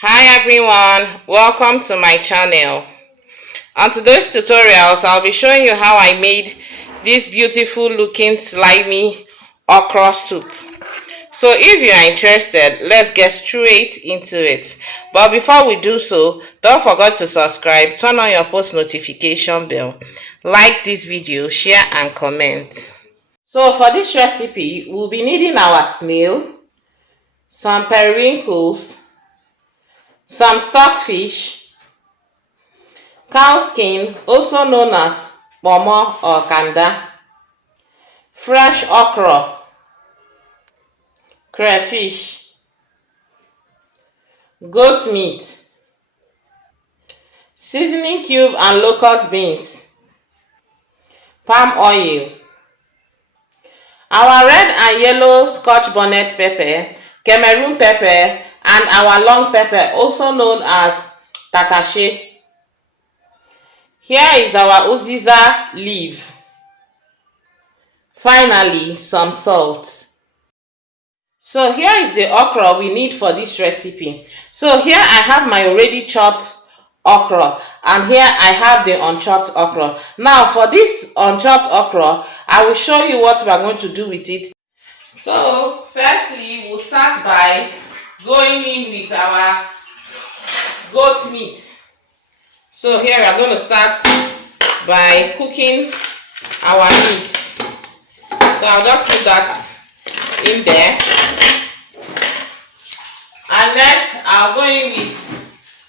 Hi everyone, welcome to my channel. On today's tutorials, I'll be showing you how I made this beautiful looking slimy okra soup. So if you are interested, let's get straight into it. But before we do so, don't forget to subscribe, turn on your post notification bell, like this video, share and comment. So for this recipe, we'll be needing our snail, some periwinkles, some stockfish, cow skin, also known as pomo or kanda, fresh okra, crayfish, goat meat, seasoning cube and locust beans, palm oil, our red and yellow scotch bonnet pepper, Cameroon pepper, and our long pepper, also known as tatashe. Here is our uziza leaf. Finally, some salt. So here is the okra we need for this recipe. So here I have my already chopped okra, and here I have the unchopped okra. Now for this unchopped okra, I will show you what we are going to do with it. So firstly, we'll start by going in with our goat meat. So here we are going to start by cooking our meat. So I'll just put that in there, and next I'll go in with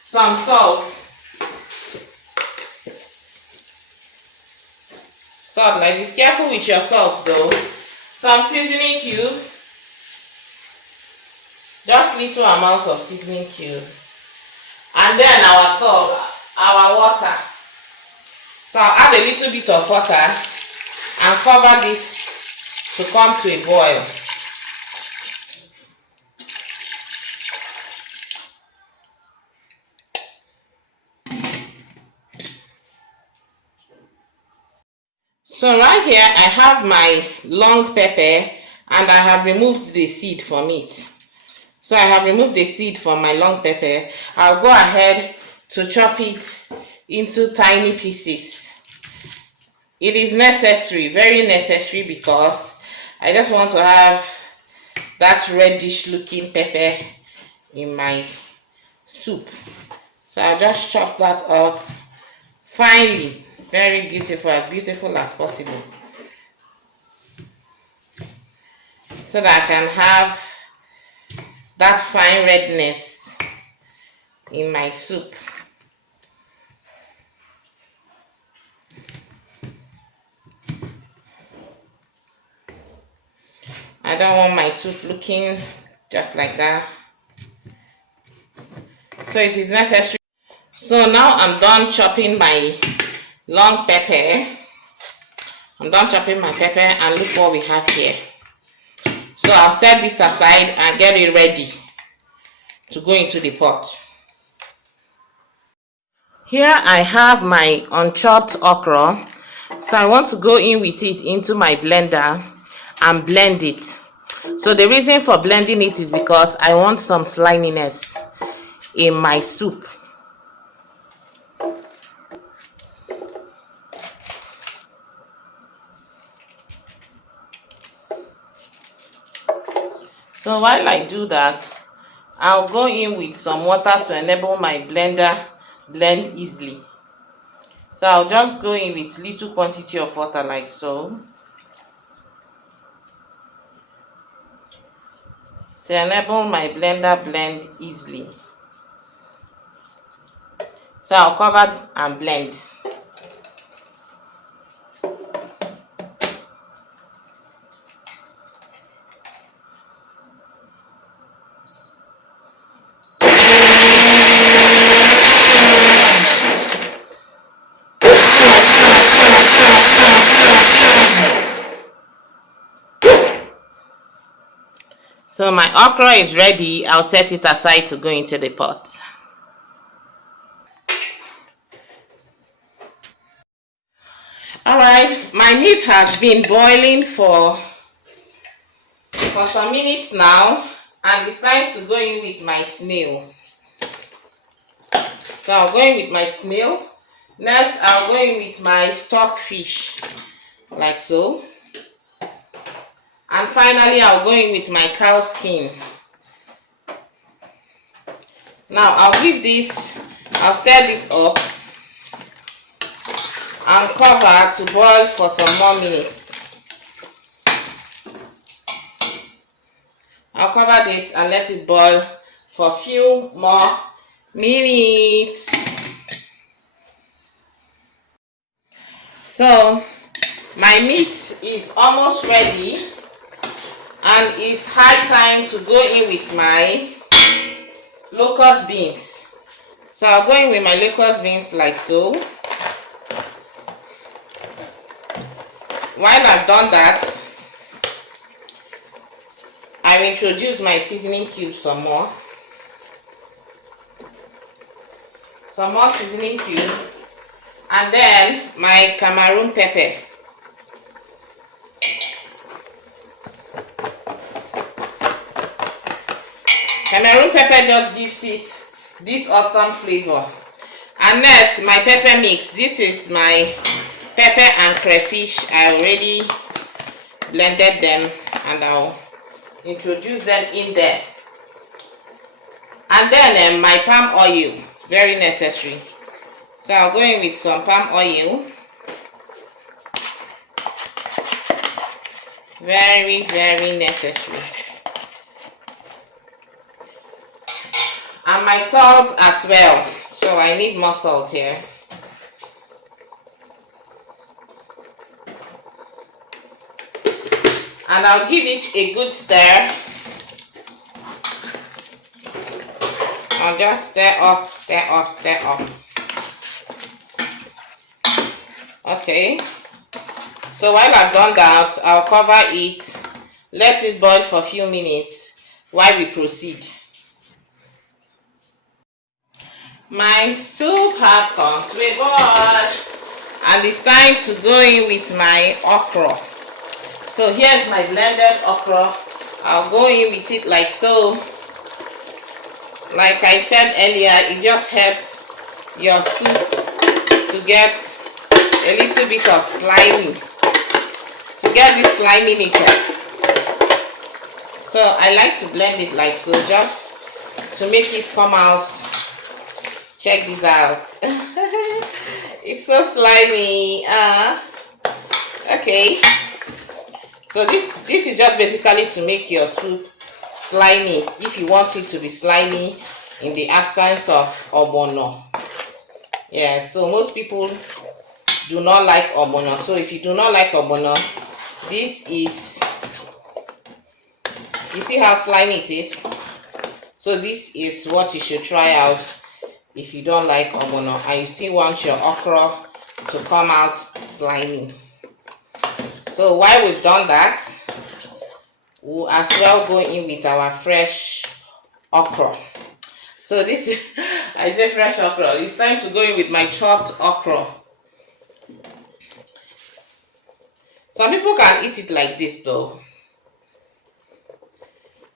some salt. Like this. Careful with your salt though. Some seasoning cube, just little amount of seasoning cube, and then our salt, our water. So I'll add a little bit of water and cover this to come to a boil. So right here I have my long pepper, and I have removed the seed from it. So I have removed the seed from my long pepper. I'll go ahead to chop it into tiny pieces. It is necessary, very necessary, because I just want to have that reddish looking pepper in my soup. So I'll just chop that up finely, very beautiful, as beautiful as possible, so that I can have that fine redness in my soup. I don't want my soup looking just like that, so it is necessary. So now I'm done chopping my long pepper. I'm done chopping my pepper, and look what we have here. So I'll set this aside and get it ready to go into the pot. Here I have my unchopped okra. So I want to go in with it into my blender and blend it. So the reason for blending it is because I want some sliminess in my soup. So while I do that, I'll go in with some water to enable my blender blend easily. So I'll just go in with little quantity of water like so, to enable my blender blend easily. So I'll cover and blend. So my okra is ready. I'll set it aside to go into the pot. Alright, my meat has been boiling for some minutes now, and it's time to go in with my snail. So I'm going with my snail. Next, I'm going with my stock fish, like so. And finally, I'm going with my cow skin. Now, I'll stir this up and cover to boil for some more minutes. I'll cover this and let it boil for a few more minutes. So my meat is almost ready, and it's high time to go in with my locust beans. So I'll go in with my locust beans like so. While I've done that, I will introduce my seasoning cubes some more. Some more seasoning cube, and then my Cameroon pepper. Cameroon pepper just gives it this awesome flavor. And next, my pepper mix. This is my pepper and crayfish. I already blended them, and I'll introduce them in there. And then my palm oil, very necessary. So I'll go in with some palm oil. Very, very necessary. And my salt as well. So I need more salt here. And I'll give it a good stir. I'll just stir up, stir up, stir up. Okay. So while I've done that, I'll cover it, let it boil for a few minutes while we proceed. My soup has come to a boil, and it's time to go in with my okra. So here's my blended okra. I'll go in with it like so. Like I said earlier, it just helps your soup to get a little bit of slimy, to get this slimy nature. So I like to blend it like so, just to make it come out. Check this out. It's so slimy. Okay. So this is just basically to make your soup slimy, if you want it to be slimy in the absence of ogbono. Yeah, so most people do not like ogbono. So if you do not like ogbono, this is, you see how slimy it is? So this is what you should try out if you don't like ogbono and you still want your okra to come out slimy. So while we've done that, we'll as well go in with our fresh okra. So this is, I say fresh okra, it's time to go in with my chopped okra. Some people can eat it like this though.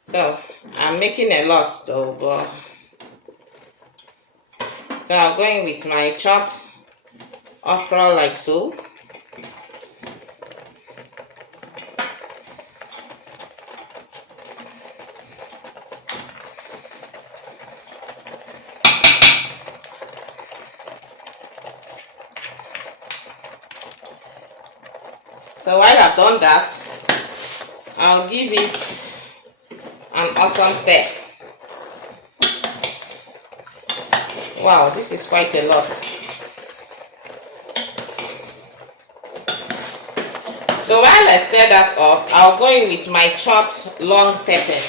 So I'm making a lot though, but so I'm going with my chopped okra like so. So while I've done that, I'll give it an awesome stir. Wow, this is quite a lot. So while I stir that up, I'll go in with my chopped long pepper.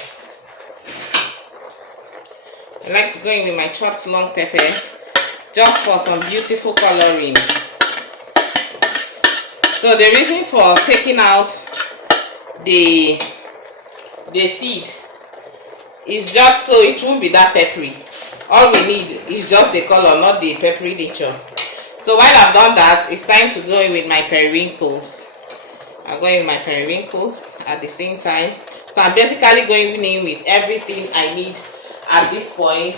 I like to go in with my chopped long pepper just for some beautiful coloring. So the reason for taking out the seed is just so it won't be that peppery. All we need is just the color, not the peppery nature. So while I've done that, it's time to go in with my periwinkles. I'm going with my periwinkles at the same time. So I'm basically going in with everything I need at this point.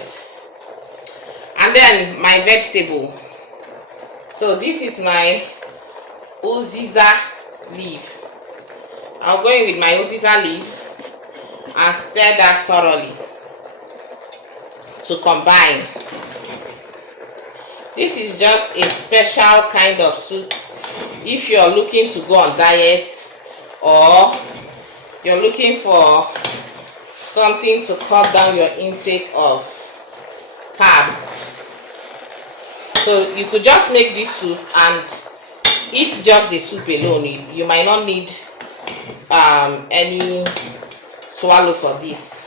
And then my vegetable. So this is my uziza leaf. I'll go in with my uziza leaf and stir that thoroughly to combine. This is just a special kind of soup if you're looking to go on diet, or you're looking for something to cut down your intake of carbs. So you could just make this soup and eat just the soup alone. You might not need any swallow for this.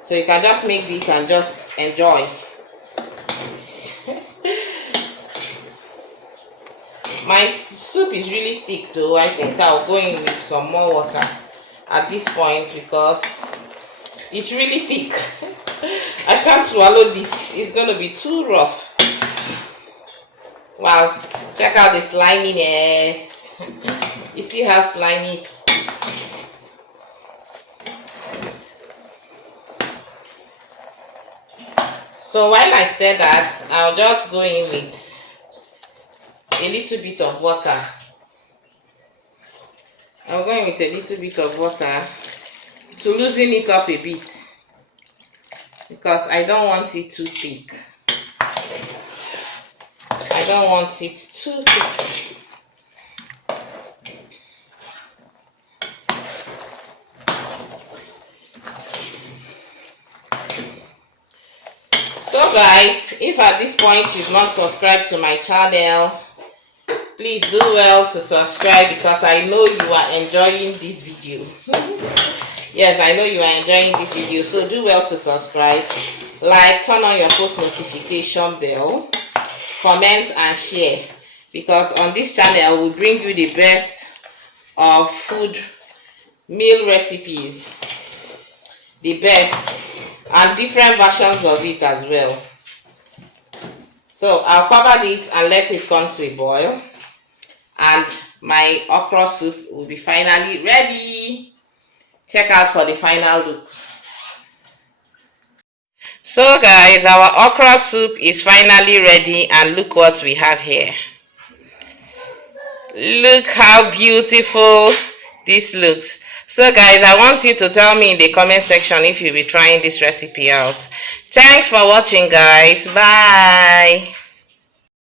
So you can just make this and just enjoy. My soup is really thick though. I think I'll go in with some more water at this point because it's really thick. I can't swallow this. It's going to be too rough. Wow, check out the sliminess. You see how slimy it is. So while I stir that, I'll just go in with a little bit of water. I'll go in with a little bit of water to loosen it up a bit because I don't want it too thick. I don't want it too thick. So guys, if at this point you've not subscribed to my channel, please do well to subscribe because I know you are enjoying this video. Yes, I know you are enjoying this video, so do well to subscribe, like, turn on your post notification bell, comment and share, because on this channel we bring you the best of food meal recipes, the best, and different versions of it as well. So I'll cover this and let it come to a boil, and my okra soup will be finally ready. Check out for the final look. So guys, our okra soup is finally ready, and look what we have here. Look how beautiful this looks. So guys, I want you to tell me in the comment section if you'll be trying this recipe out. Thanks for watching guys. Bye.